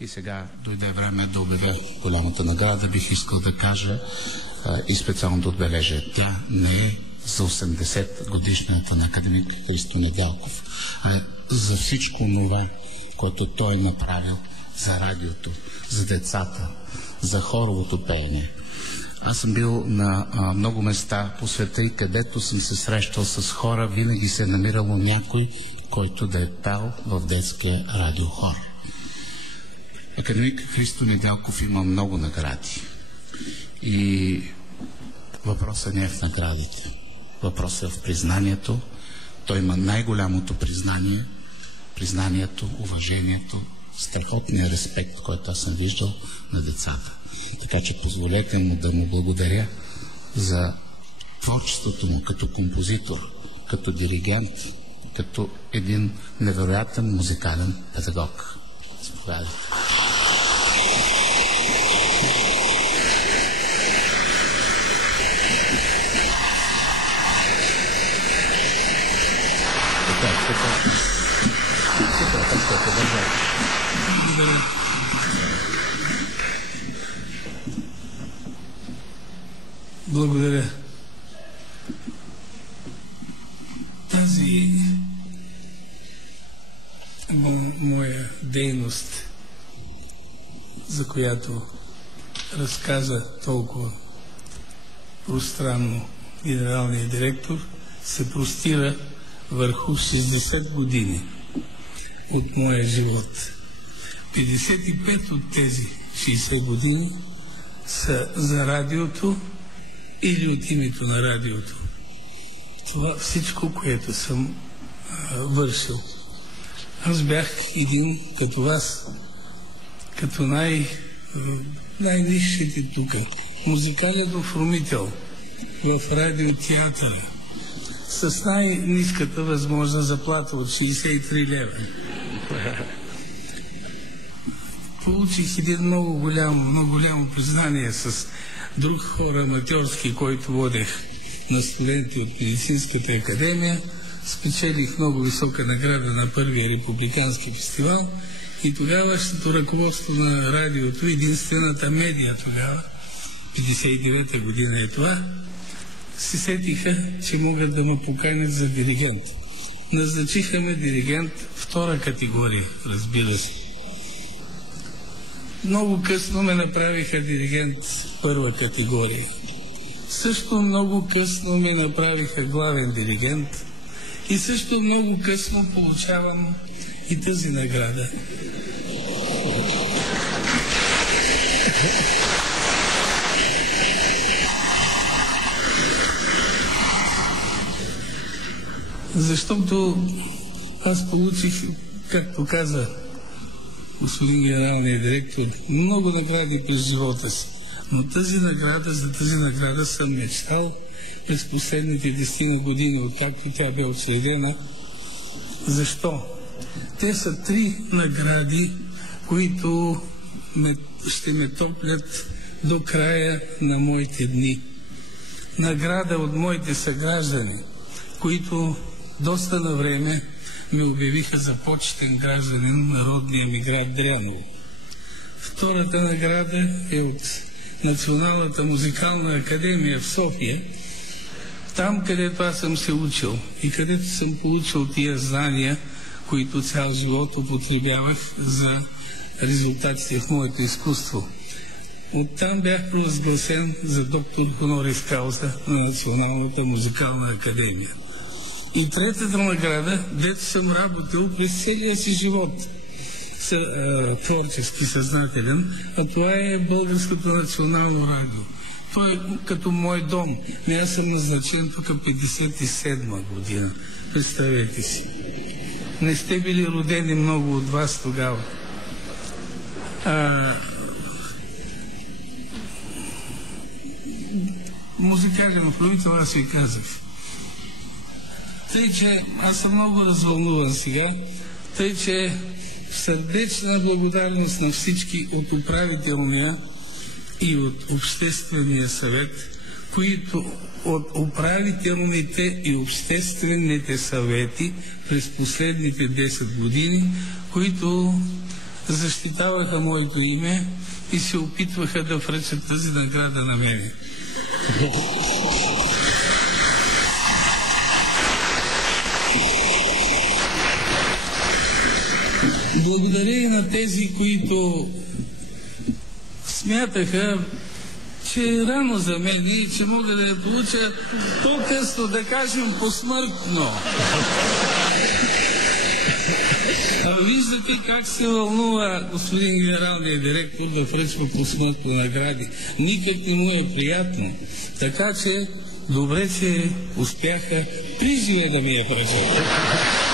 И сега дойде време да обявя голямата награда. Бих искал да кажа и специално да отбележа. Тя не е за 80 годишната на академик Христо Недялков, а е за всичко това, което той направил за радиото, за децата, за хоровото пеене. Аз съм бил на много места по света и където съм се срещал с хора, винаги се е намирало някой, който да е пел в детския радиохор. Академик Христо Недялков има много награди. И въпросът не е в наградите. Въпросът е в признанието. Той има най-голямото признание. Признанието, уважението, страхотния респект, който аз съм виждал на децата. Така че позволете му да му благодаря за творчеството му като композитор, като диригент, като един невероятен музикален педагог. Заповядайте. Благодаря. Тази моя дейност, за която разказа толкова пространно генералният директор, се простира върху 60 години от моя живот. 55 от тези 60 години са за радиото или от името на радиото. Това всичко, което съм вършил. Аз бях един като вас, като най-низшите тук, музикален оформител в радиотеатъра, с най-ниската възможна заплата от 63 лева. Получих един много голямо признание с друг хор аматьорски, който водех на студенти от Медицинската академия. Спечелих много висока награда на първия републикански фестивал и тогавашното ръководство на радиото, единствената медия тогава, 59-та година е това, се сетиха, че могат да ме поканят за диригент. Назначиха ме диригент втора категория, разбира се. Много късно ме направиха диригент първа категория. Също много късно ме направиха главен диригент и също много късно получавам и тази награда. Защото аз получих, както каза господин генералният директор, много награди през живота си. Но за тази награда съм мечтал през последните 10 години, откакто тя бе учредена. Защо? Те са 3 награди, които ще ме топлят до края на моите дни. Награда от моите съграждани, които доста на време ме обявиха за почетен гражданин на родния ми град Дряново. Втората награда е от Националната музикална академия в София, там където аз съм се учил и където съм получил тия знания, които цял живот употребявах за резултатите в моето изкуство. Оттам бях провъзгласен за доктор хонорис кауза на Националната музикална академия. И третата награда, дето съм работил през целия си живот, творчески, съзнателен, а това е Българското национално радио. Той е като мой дом. Аз съм назначен тук 57 година. Представете си. Не сте били родени много от вас тогава. Музикален оформител, аз ви казах. Тъй, че аз съм много развълнуван сега, тъй, че сърдечна благодарност на всички от управителния и от обществения съвет, които от управителните и обществените съвети през последните 10 години, които защитаваха моето име и се опитваха да връчат тази награда на мене. Благодаря и на тези, които смятаха, че е рано за мен и че мога да я получа по-късно, да кажем, посмъртно. Виждате как се вълнува господин генералният директор да връчва посмъртно награди. Никак не му е приятно. Така че добре, че успяха приживе да ми я връчат.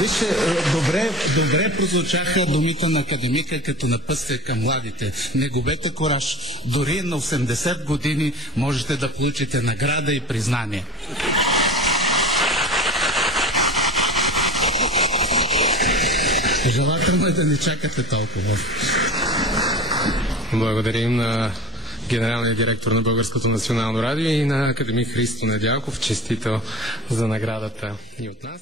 Вижте, добре прозвучаха думите на академика като напътствие към младите. Не губете кораж. Дори на 80 години можете да получите награда и признание. Желателно е да не чакате толкова. Благодарим на генералния директор на Българското национално радио и на академик Христо Недялков, честител за наградата и от нас.